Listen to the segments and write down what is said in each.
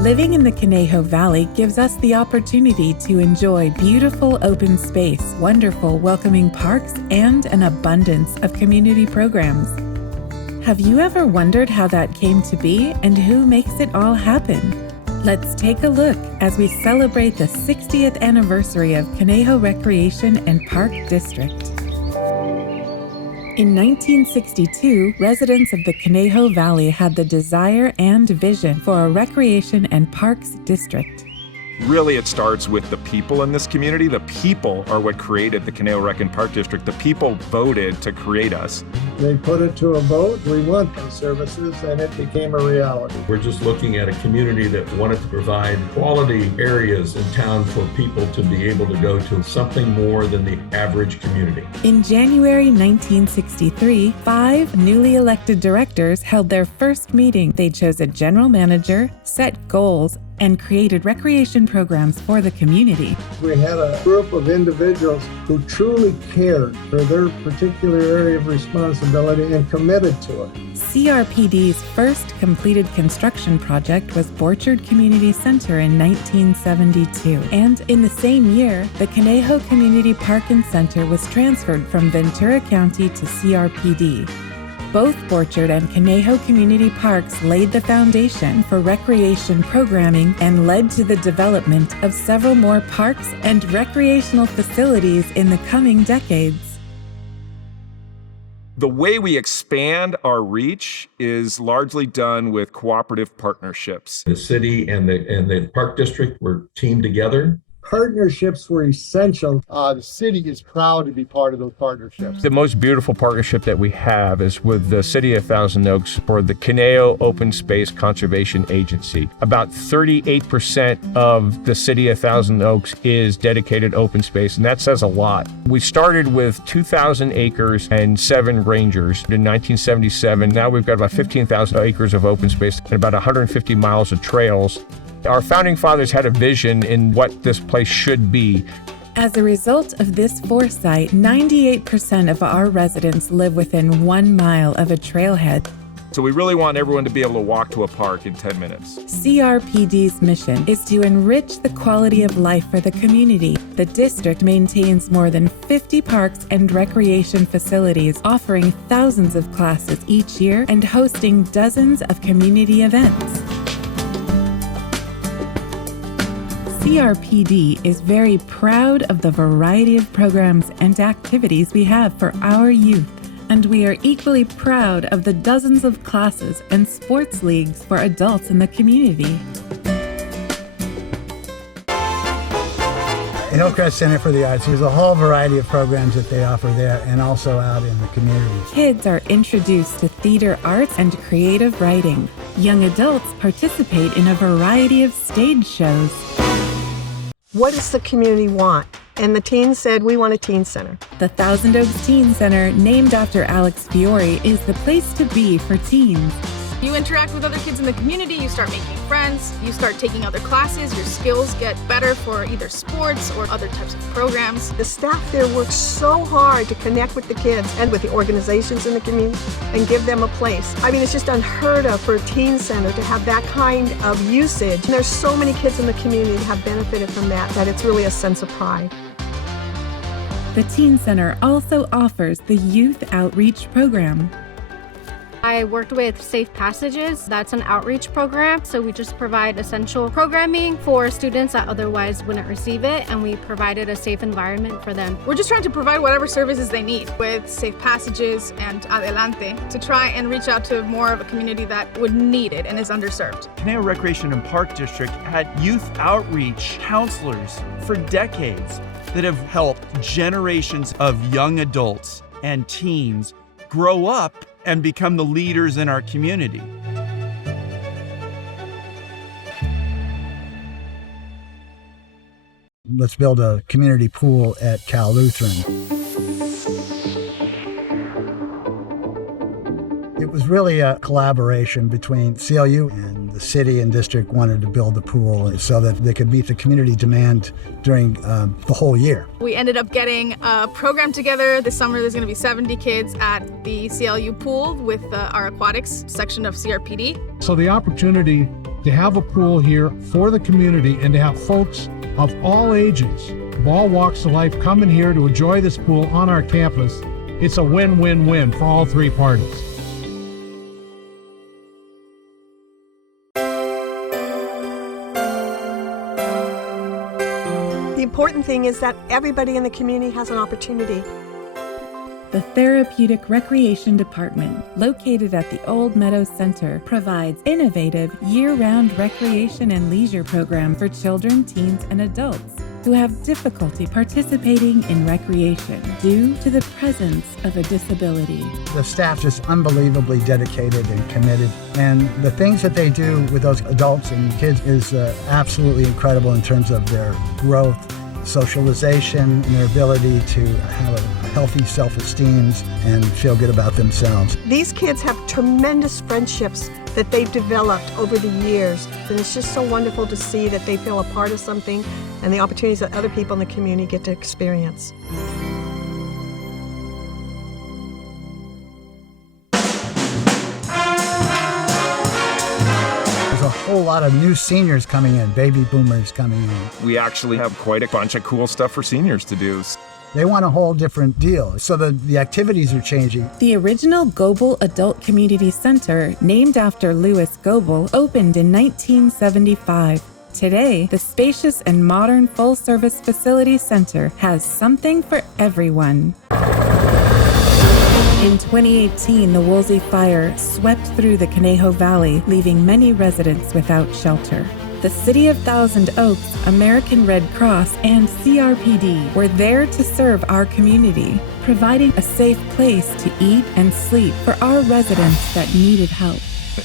Living in the Conejo Valley gives us the opportunity to enjoy beautiful open space, wonderful welcoming parks, and an abundance of community programs. Have you ever wondered how that came to be and who makes it all happen? Let's take a look as we celebrate the 60th anniversary of Conejo Recreation and Park District. In 1962, residents of the Conejo Valley had the desire and vision for a recreation and parks district. Really, it starts with the people in this community. The people are what created the Conejo Rec and Park District. The people voted to create us. They put it to a vote. We want these services, and it became a reality. We're just looking at a community that wanted to provide quality areas in town for people to be able to go to, something more than the average community. In January 1963, 5 newly elected directors held their first meeting. They chose a general manager, set goals, and created recreation programs for the community. We had a group of individuals who truly cared for their particular area of responsibility and committed to it. CRPD's first completed construction project was Borchard Community Center in 1972. And in the same year, the Conejo Community Park and Center was transferred from Ventura County to CRPD. Both Borchard and Conejo Community Parks laid the foundation for recreation programming and led to the development of several more parks and recreational facilities in the coming decades. The way we expand our reach is largely done with cooperative partnerships. The city and the park district were teamed together. Partnerships were essential. The city is proud to be part of those partnerships. The most beautiful partnership that we have is with the City of Thousand Oaks for the Conejo Open Space Conservation Agency. About 38% of the City of Thousand Oaks is dedicated open space, and that says a lot. We started with 2,000 acres and 7 rangers in 1977. Now we've got about 15,000 acres of open space and about 150 miles of trails. Our founding fathers had a vision in what this place should be. As a result of this foresight, 98% of our residents live within 1 mile of a trailhead. So we really want everyone to be able to walk to a park in 10 minutes. CRPD's mission is to enrich the quality of life for the community. The district maintains more than 50 parks and recreation facilities, offering thousands of classes each year and hosting dozens of community events. CRPD is very proud of the variety of programs and activities we have for our youth, and we are equally proud of the dozens of classes and sports leagues for adults in the community. In Hillcrest Center for the Arts, there's a whole variety of programs that they offer there and also out in the community. Kids are introduced to theater arts and creative writing. Young adults participate in a variety of stage shows. What does the community want? And the teens said, we want a teen center. The Thousand Oaks Teen Center, named after Alex Fiore, is the place to be for teens. You interact with other kids in the community, you start making friends, you start taking other classes, your skills get better for either sports or other types of programs. The staff there works so hard to connect with the kids and with the organizations in the community and give them a place. I mean, it's just unheard of for a teen center to have that kind of usage. And there's so many kids in the community that have benefited from that it's really a sense of pride. The Teen Center also offers the Youth Outreach Program. I worked with Safe Passages. That's an outreach program. So we just provide essential programming for students that otherwise wouldn't receive it, and we provided a safe environment for them. We're just trying to provide whatever services they need with Safe Passages and Adelante to try and reach out to more of a community that would need it and is underserved. Conejo Recreation and Park District had youth outreach counselors for decades that have helped generations of young adults and teens grow up and become the leaders in our community. Let's build a community pool at Cal Lutheran. It was really a collaboration between CLU and the city and district wanted to build the pool so that they could meet the community demand during the whole year. We ended up getting a program together. This summer there's going to be 70 kids at the CLU pool with our aquatics section of CRPD. So the opportunity to have a pool here for the community and to have folks of all ages, of all walks of life, coming here to enjoy this pool on our campus. It's a win-win-win for all three parties. The important thing is that everybody in the community has an opportunity. The Therapeutic Recreation Department, located at the Old Meadows Center, provides innovative year-round recreation and leisure programs for children, teens, and adults who have difficulty participating in recreation due to the presence of a disability. The staff is unbelievably dedicated and committed, and the things that they do with those adults and kids is absolutely incredible in terms of their growth, socialization, and their ability to have a healthy self-esteem and feel good about themselves. These kids have tremendous friendships that they've developed over the years, and it's just so wonderful to see that they feel a part of something and the opportunities that other people in the community get to experience. There's a whole lot of new seniors coming in, baby boomers coming in. We actually have quite a bunch of cool stuff for seniors to do. They want a whole different deal, so the activities are changing. The original Goebel Adult Community Center, named after Louis Goebel, opened in 1975. Today, the spacious and modern full-service facility center has something for everyone. In 2018, the Woolsey Fire swept through the Conejo Valley, leaving many residents without shelter. The City of Thousand Oaks, American Red Cross, and CRPD were there to serve our community, providing a safe place to eat and sleep for our residents that needed help.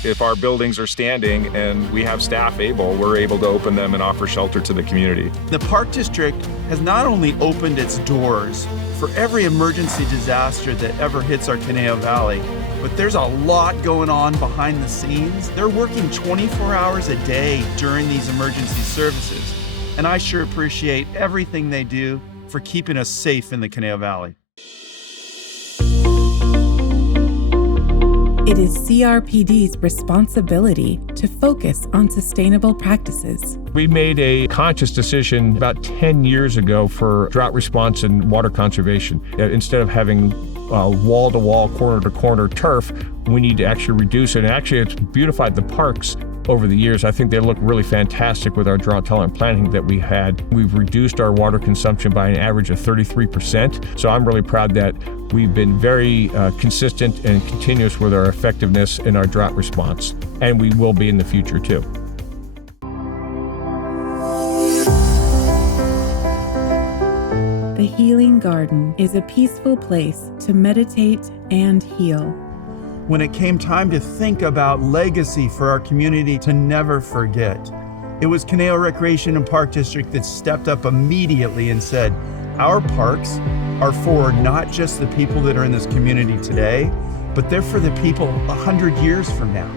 If our buildings are standing and we have staff able, we're able to open them and offer shelter to the community. The Park District has not only opened its doors for every emergency disaster that ever hits our Conejo Valley, but there's a lot going on behind the scenes. They're working 24 hours a day during these emergency services, and I sure appreciate everything they do for keeping us safe in the Conejo Valley. It is CRPD's responsibility to focus on sustainable practices. We made a conscious decision about 10 years ago for drought response and water conservation. Instead of having wall-to-wall, corner-to-corner turf, we need to actually reduce it. And actually, it's beautified the parks over the years. I think they look really fantastic with our drought-tolerant planting that we had. We've reduced our water consumption by an average of 33%. So I'm really proud that we've been very consistent and continuous with our effectiveness in our drought response. And we will be in the future, too. The Healing Garden is a peaceful place to meditate and heal. When it came time to think about legacy for our community to never forget, it was Conejo Recreation and Park District that stepped up immediately and said, our parks are for not just the people that are in this community today, but they're for the people 100 years from now.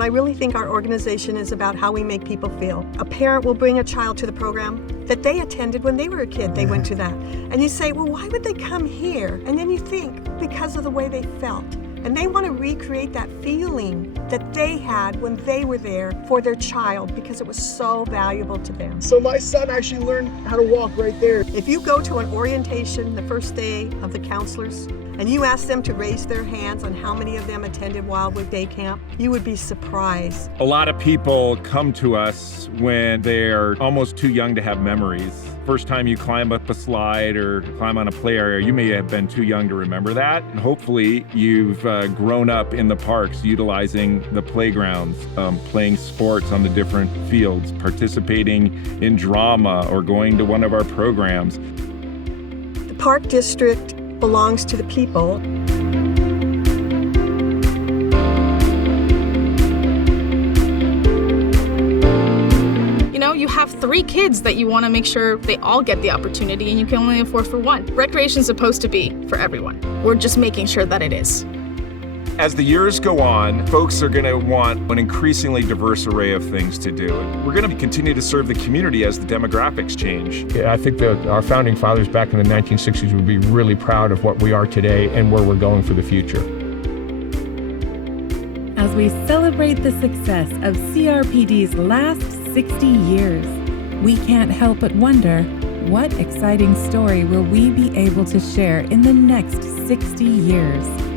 I really think our organization is about how we make people feel. A parent will bring a child to the program that they attended when they were a kid. They went to that. And you say, well, why would they come here? And then you think, because of the way they felt. And they want to recreate that feeling that they had when they were there for their child because it was so valuable to them. So my son actually learned how to walk right there. If you go to an orientation the first day of the counselors and you ask them to raise their hands on how many of them attended Wildwood Day Camp, you would be surprised. A lot of people come to us when they're almost too young to have memories. First time you climb up a slide or climb on a play area, you may have been too young to remember that. And hopefully you've grown up in the parks utilizing the playgrounds, playing sports on the different fields, participating in drama or going to one of our programs. The Park District belongs to the people. You have 3 kids that you want to make sure they all get the opportunity, and you can only afford for one. Recreation is supposed to be for everyone. We're just making sure that it is. As the years go on, folks are going to want an increasingly diverse array of things to do. We're going to continue to serve the community as the demographics change. Yeah, I think that our founding fathers back in the 1960s would be really proud of what we are today and where we're going for the future. As we celebrate the success of CRPD's last 60 years, we can't help but wonder, what exciting story will we be able to share in the next 60 years?